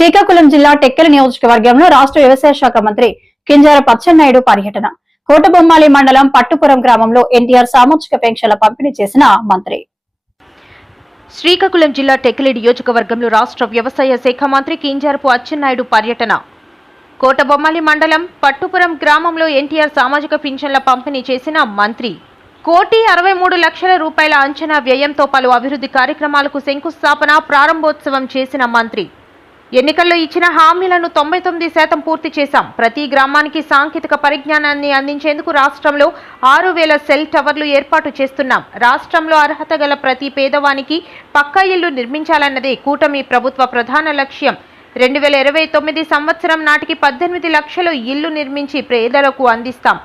శ్రీకాకుళం జిల్లా టెక్కలి నియోజకవర్గంలో రాష్ట్ర వ్యవసాయ శాఖ మంత్రి కింజరాపు అచ్చెన్నాయుడు పర్యటన. కోటబొమ్మాళి మండలం పట్టుపురం గ్రామంలో ఎన్టీఆర్ సామాజిక పెన్షన్ల పంపిణీ చేసిన మంత్రి. శ్రీకాకుళం జిల్లా టెక్కలి నియోజకవర్గంలో రాష్ట్ర వ్యవసాయ శాఖ మంత్రి కింజరాపు అచ్చెన్నాయుడు పర్యటన. కోటబొమ్మాళి మండలం పట్టుపురం గ్రామంలో ఎన్టీఆర్ సామాజిక పెన్షన్ల పంపిణీ చేసిన మంత్రి. 1,63,00,000 రూపాయల అంచనా వ్యయంతో పలు అభివృద్ధి కార్యక్రమాలకు శంకుస్థాపన, ప్రారంభోత్సవం చేసిన మంత్రి. ఎన్నికల్లో ఇచ్చిన హామీలను 99% పూర్తి చేశాం. ప్రతి గ్రామానికి సాంకేతిక పరిజ్ఞానాన్ని అందించేందుకు రాష్ట్రంలో 6,000 సెల్ టవర్లు ఏర్పాటు చేస్తున్నాం. రాష్ట్రంలో అర్హత గల ప్రతి పేదవానికి పక్కా ఇల్లు నిర్మించాలన్నదే కూటమి ప్రభుత్వ ప్రధాన లక్ష్యం. 2029 సంవత్సరం నాటికి 18 లక్షల ఇల్లు నిర్మించి పేదలకు అందిస్తాం.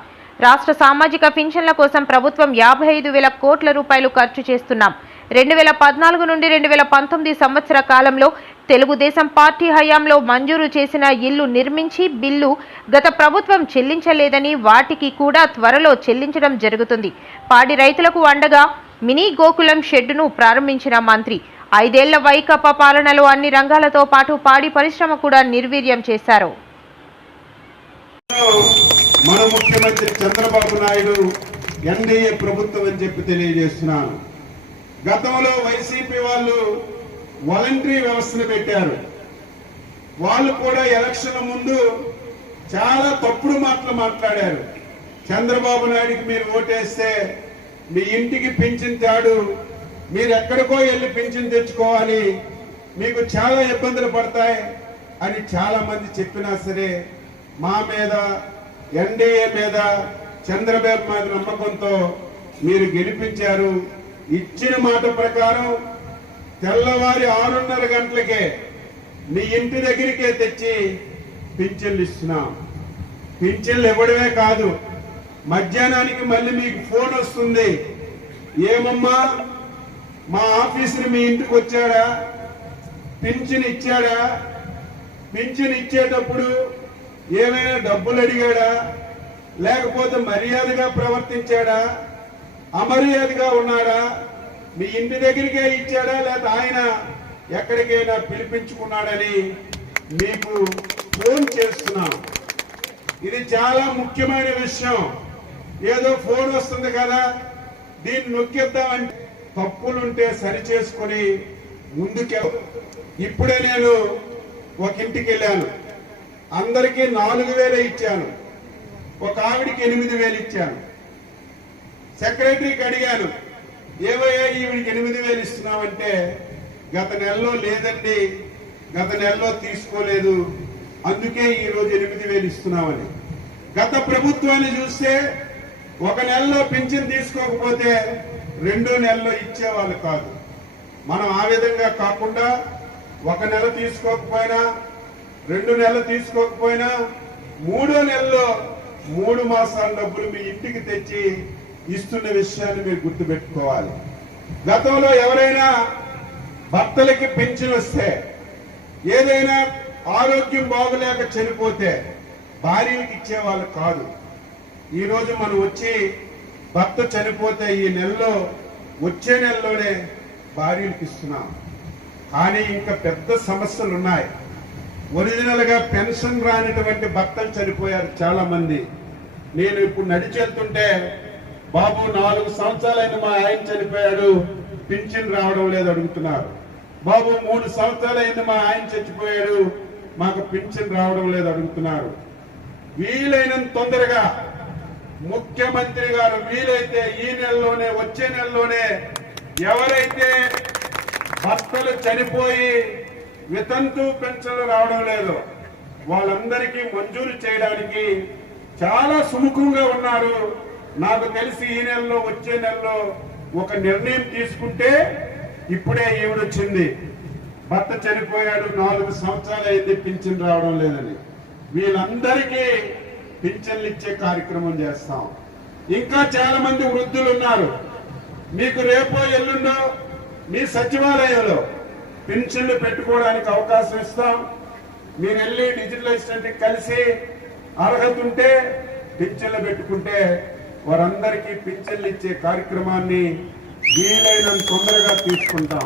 రాష్ట్ర సామాజిక పెన్షన్ల కోసం ప్రభుత్వం 55,000 కోట్ల రూపాయలు ఖర్చు చేస్తున్నాం. 2014 నుండి 2019 సంవత్సర కాలంలో తెలుగుదేశం పార్టీ హయాంలో మంజూరు చేసిన ఇల్లు నిర్మించి బిల్లు గత ప్రభుత్వం చెల్లించలేదని వాటికి కూడా త్వరలో చెల్లించడం జరుగుతుంది. పాడి రైతులకు అండగా మినీ గోకులం షెడ్డును ప్రారంభించిన మంత్రి 5 ఏళ్ల వైకాపా పాలనలో అన్ని రంగాలతో పాటు పాడి పరిశ్రమ కూడా నిర్వీర్యం చేశారు. మన ముఖ్యమంత్రి చంద్రబాబు నాయుడు ఎన్డీఏ ప్రభుత్వం అని చెప్పి తెలియజేస్తున్నాను. గతంలో వైసీపీ వాళ్ళు వాలంటరీ వ్యవస్థను పెట్టారు. వాళ్ళు కూడా ఎలక్షన్ల ముందు చాలా తప్పుడు మాటలు మాట్లాడారు. చంద్రబాబు నాయుడికి మీరు ఓటేస్తే మీ ఇంటికి పింఛన్ తాడు, మీరు ఎక్కడికో వెళ్ళి పింఛన్ తెచ్చుకోవాలి, మీకు చాలా ఇబ్బందులు పడతాయి అని చాలా మంది చెప్పినా సరే మా మీద, ఎన్డీఏ మీద, చంద్రబాబు మీద నమ్మకంతో మీరు గెలిపించారు. ఇచ్చిన మాట ప్రకారం తెల్లవారి 6:30 గంటలకే మీ ఇంటి దగ్గరికే తెచ్చి పింఛన్లు ఇస్తున్నాం. పింఛన్లు ఇవ్వడమే కాదు, మధ్యాహ్నానికి మళ్ళీ మీకు ఫోన్ వస్తుంది, ఏమమ్మా మా ఆఫీసుని మీ ఇంటికి వచ్చాడా, పింఛన్ ఇచ్చాడా, పింఛన్ ఇచ్చేటప్పుడు ఏమైనా డబ్బులు అడిగాడా, లేకపోతే మర్యాదగా ప్రవర్తించాడా, అమర్యాదగా ఉన్నాడా, మీ ఇంటి దగ్గరికే ఇచ్చాడా, లేదా ఆయన ఎక్కడికైనా పిలిపించుకున్నాడని మీకు ఫోన్ చేస్తున్నాం. ఇది చాలా ముఖ్యమైన విషయం. ఏదో ఫోన్ వస్తుంది కదా దీన్ని నొక్కిద్దామంటే తప్పులుంటే సరి చేసుకుని ముందుకె. ఇప్పుడే నేను ఒక ఇంటికి వెళ్ళాను, అందరికీ 4,000 ఇచ్చాను, ఒక ఆవిడికి 8,000 ఇచ్చాను. సెక్రటరీకి అడిగాను, ఏవయ్యా ఈవిడికి 8,000 ఇస్తున్నామంటే గత నెలలో లేదండి, గత నెలలో తీసుకోలేదు, అందుకే ఈరోజు 8,000 ఇస్తున్నామని. గత ప్రభుత్వాన్ని చూస్తే ఒక నెలలో పింఛన్ తీసుకోకపోతే 2వ నెలలో ఇచ్చేవాళ్ళు కాదు. మనం ఆ విధంగా కాకుండా ఒక నెల తీసుకోకపోయినా, 2 నెలలు తీసుకోకపోయినా 3వ నెలలో 3 మాసాల డబ్బులు మీ ఇంటికి తెచ్చి ఇస్తున్న విషయాన్ని మీరు గుర్తుపెట్టుకోవాలి. గతంలో ఎవరైనా భర్తలకి పెన్షన్ వస్తే, ఏదైనా ఆరోగ్యం బాగలేక చనిపోతే భార్యలకు ఇచ్చేవాళ్ళు కాదు. ఈరోజు మనం వచ్చి భర్త చనిపోతే ఈ నెలలో, వచ్చే నెలలోనే భార్యలకు ఇస్తున్నాం. కానీ ఇంకా పెద్ద సమస్యలు ఉన్నాయి. ఒరిజినల్ గా పెన్షన్ రానిటువంటి భర్తలు చనిపోయారు చాలా మంది. నేను ఇప్పుడు నడిచి వెళ్తుంటే, బాబు 4 సంవత్సరాలైన మా ఆయన చనిపోయాడు, పింఛన్ రావడం లేదు అడుగుతున్నారు. బాబు 3 సంవత్సరాలైంది మా ఆయన చచ్చిపోయాడు, మాకు పింఛన్ రావడం లేదు అడుగుతున్నారు. వీలైనంత తొందరగా ముఖ్యమంత్రి గారు వీలైతే ఈ నెలలోనే, వచ్చే నెలలోనే ఎవరైతే భర్తలు చనిపోయి వితంతు పెన్షన్లు రావడం లేదు వాళ్ళందరికీ మంజూరు చేయడానికి చాలా సుముఖంగా ఉన్నారు. నాకు తెలిసి ఈ నెలలో, వచ్చే నెలలో ఒక నిర్ణయం తీసుకుంటే, ఇప్పుడే ఈవిడొచ్చింది, భర్త చనిపోయాడు, 4 సంవత్సరాలు అయింది, పింఛన్ రావడం లేదని. వీళ్ళందరికీ పింఛన్లు ఇచ్చే కార్యక్రమం చేస్తాం. ఇంకా చాలా మంది వృద్ధులు ఉన్నారు. మీకు రేపో ఎల్లుండో మీ సచివాలయంలో పెన్షన్లు పెట్టుకోవడానికి అవకాశం ఇస్తాం. మీరు వెళ్ళి డిజిటల్ అసిస్టెంట్ కలిసి అర్హత ఉంటే పెన్షన్లు పెట్టుకుంటే వారందరికీ పెన్షన్లు ఇచ్చే కార్యక్రమాన్ని వీలైనంత తొందరగా తీసుకుంటాం.